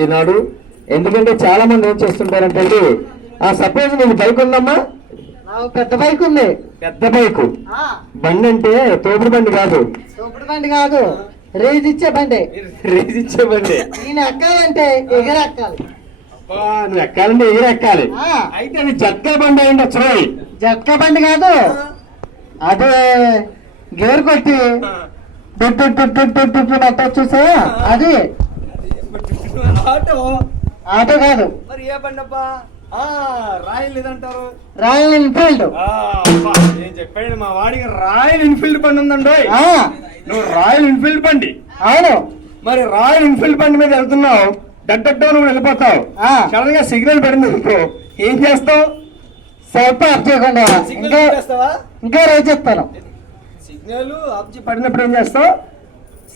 ఈనాడు ఎందుకంటే చాలా మంది ఏం చేస్తుంటారంటే సపోజ్ నీకు బైక్ ఉందమ్మా, పెద్ద బైక్ ఉంది. పెద్ద బైక్ బండి అంటే తోపుడు బండి కాదు, తోపుడు బండి కాదు, రేజ్ ఇచ్చే బండి. రేజ్ ఇచ్చే బండి. నేను ఎక్కాలంటే ఎగరెక్కాలి. నువ్వు ఎక్కాలంటే ఎగరెక్కాలి. అయితే అది జట్కా బండి అయింది. వచ్చాయి జట్కా బండి కాదు, అదే గేర్ కొట్టి చూసా, అది ఆటో కాదు. మరి ఏ బండి అబ్బా? రాయల్ లేదంటారు, రాయల్ ఎన్ఫీల్డ్. నేను చెప్పాను మా వాడికి రాయల్ ఎన్ఫీల్డ్ బండి ఉందండి. నువ్వు రాయల్ ఎన్ఫీల్డ్ బండి? అవును. మరి రాయల్ ఎన్ఫీల్డ్ బండి మీద వెళ్తున్నావు, డట్టో నువ్వు వెళ్ళిపోతావు. సడన్ గా సిగ్నల్ పడింది, ఏం చేస్తావు? సైడ్ ఆఫ్ చేయకుండా ఇంకా రేజ్ చెప్తాను. సిగ్నల్ ఆఫ్ పడినప్పుడు ఏం చేస్తావు?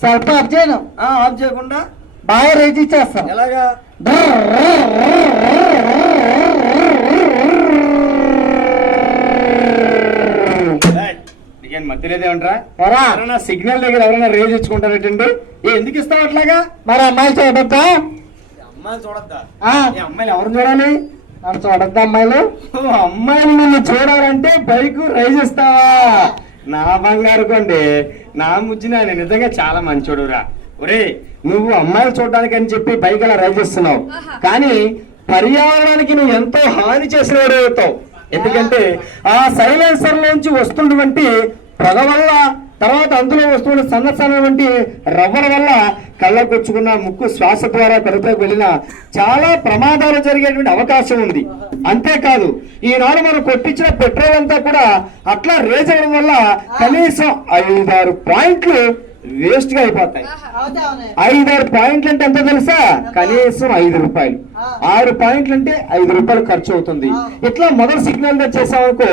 సెల్ఫ్ ఆఫ్ చేయను. ఆఫ్ చేయకుండా బాగా రేజ్ ఇచ్చేస్తాను. ఎలాగా? మధ్యలో సిగ్నల్ దగ్గర ఎవరైనా రేజ్ ఇచ్చుకుంటారేటండి? ఎందుకు ఇస్తావు అట్లాగా? మరి అమ్మాయిలు చూడద్దా? అమ్మాయిలు చూడద్దా? అమ్మాయిలు ఎవరు చూడాలి? నన్ను చూడద్దా అమ్మాయిలు? అమ్మాయిలు నిన్ను చూడాలంటే బైక్ రైజ్ ఇస్తావా? నా బంగారు కొండి, నా ముజ్జిన నిజంగా చాలా మంచోడురా. ఒరే, నువ్వు అమ్మాయిలు చూడడానికి అని చెప్పి బైక్ అలా రైజ్ ఇస్తున్నావు, కానీ పర్యావరణానికి నువ్వు ఎంతో హాని చేసిన వాడు అవుతావు. ఎందుకంటే ఆ సైలెన్సర్ లోంచి వస్తున్నటువంటి పొగ వల్ల, తర్వాత అందులో వస్తున్న సన్నసన్న వంటి రవ్వల వల్ల కళ్ళకొచ్చుకున్న ముక్కు శ్వాస ద్వారా కడుపులోకి వెళ్ళిన చాలా ప్రమాదాలు జరిగేటువంటి అవకాశం ఉంది. అంతేకాదు, ఈనాడు మనం కొట్టించిన పెట్రోల్ అంతా కూడా అట్లా రేజ్ అవ్వడం వల్ల కనీసం 5-6 పాయింట్లు వేస్ట్ గా అయిపోతాయి. 5-6 పాయింట్లు అంటే ఎంత తెలుసా? కనీసం 5 రూపాయలు. 6 పాయింట్లు అంటే 5 రూపాయలు ఖర్చు అవుతుంది. ఇట్లా మొదటి సిగ్నల్ చేసావనుకో,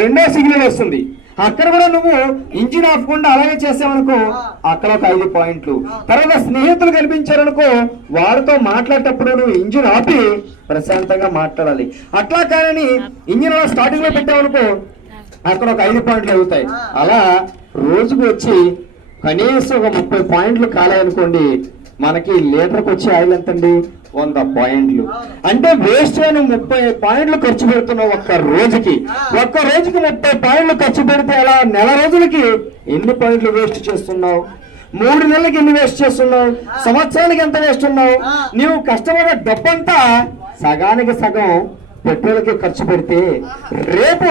రెండో సిగ్నల్ వస్తుంది, అక్కడ కూడా నువ్వు ఇంజిన్ ఆపకుండా అలాగే చేసావనుకో, అక్కడ ఒక 5 పాయింట్లు. తర్వాత స్నేహితులు కనిపించారనుకో, వారితో మాట్లాడేటప్పుడు నువ్వు ఇంజిన్ ఆపి ప్రశాంతంగా మాట్లాడాలి. అట్లా కానీ ఇంజిన్ అలా స్టార్టింగ్ లో పెట్టావనుకో, అక్కడ ఒక 5 పాయింట్లు అవుతాయి. అలా రోజుకు వచ్చి కనీసం ఒక 30 పాయింట్లు కాలేయనుకోండి, మనకి లీటర్కి వచ్చే ఆయిల్ ఎంతండి? 100 పాయింట్లు. అంటే వేస్ట్ గా నువ్వు 30 పాయింట్లు ఖర్చు పెడుతున్నావు ఒక్క రోజుకి. 30 పాయింట్లు ఖర్చు పెడితే అలా నెల రోజులకి ఎన్ని పాయింట్లు వేస్ట్ చేస్తున్నావు? 3 నెలలకి ఎన్ని వేస్ట్ చేస్తున్నావు? సంవత్సరానికి ఎంత వేస్ట్ ఉన్నావు? నీవు కష్టపడే డబ్బంతా సగానికి సగం పెట్రోల్కి ఖర్చు పెడితే రేపు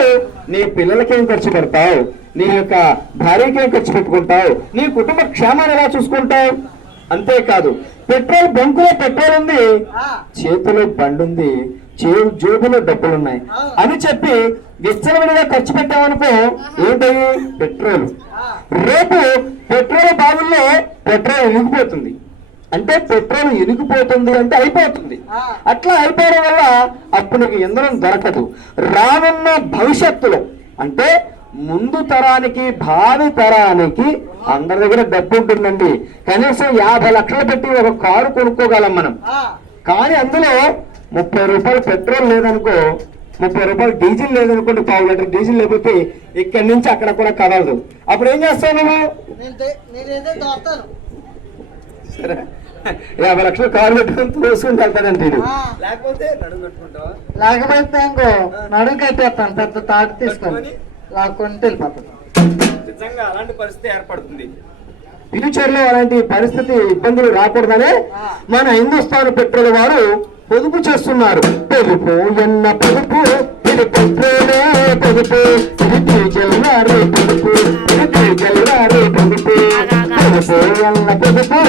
నీ పిల్లలకేం ఖర్చు పెడతావు? నీ యొక్క భార్యకేం ఖర్చు పెట్టుకుంటావు? నీ కుటుంబ క్షేమాన్ని ఎలా చూసుకుంటావు? అంతేకాదు, పెట్రోల్ బంకులో పెట్రోల్ ఉంది, చేతిలో బండి ఉంది, జేబులో డబ్బులున్నాయి అని చెప్పి విచ్చలవిడిగా ఖర్చు పెట్టామనుకో, ఏంటది? పెట్రోల్. రేపు పెట్రోల్ బావుల్లో పెట్రోల్ ఇనిగిపోతుంది. అంటే పెట్రోల్ ఇనిగిపోతుంది అంటే అయిపోతుంది. అట్లా అయిపోవడం వల్ల అప్పుడు నీకు ఇంధనం దొరకదు. రానున్న భవిష్యత్తులో అంటే ముందు తరానికి, భావి తరానికి అందరి దగ్గర డబ్బు ఉంటుందండి. కనీసం 50 లక్షలు పెట్టి ఒక కారు కొనుక్కోగలం మనం. కానీ అందులో 30 రూపాయలు పెట్రోల్ లేదనుకో, 30 రూపాయలు డీజిల్ లేదనుకోండి, 1/2 లీటర్ డీజిల్ లేకపోతే ఇక్కడి నుంచి అక్కడ కూడా కదలదు. అప్పుడు ఏం చేస్తావు నువ్వు? సరే, 50 లక్షలు కారు పెట్టుకుని తోసుకుని వెళ్తాడంటే, లేకపోతే నడుము కట్టుకుంటావా? లేకపోతే ఇంకో నడుము కట్టేస్తాను, పెద్ద తాడు తీసుకొని లాక్కొని వెళ్ళిపోతాను. నిజంగా అలాంటి పరిస్థితి ఏర్పడుతుంది. ఫ్యూచర్ లో అలాంటి పరిస్థితి, ఇబ్బందులు రాకూడదనే మన హిందుస్థాన్ పెట్రోల్ వారు పొదుపు చేస్తున్నారు. పొదుపు ఎన్న పొదుపు, ఇది పెట్రోలే పొదుపు, ఇది డీజిల్ పొదుపు, ఇది డీజిల్ పొదుపు, పొదుపు ఎన్న పొదుపు,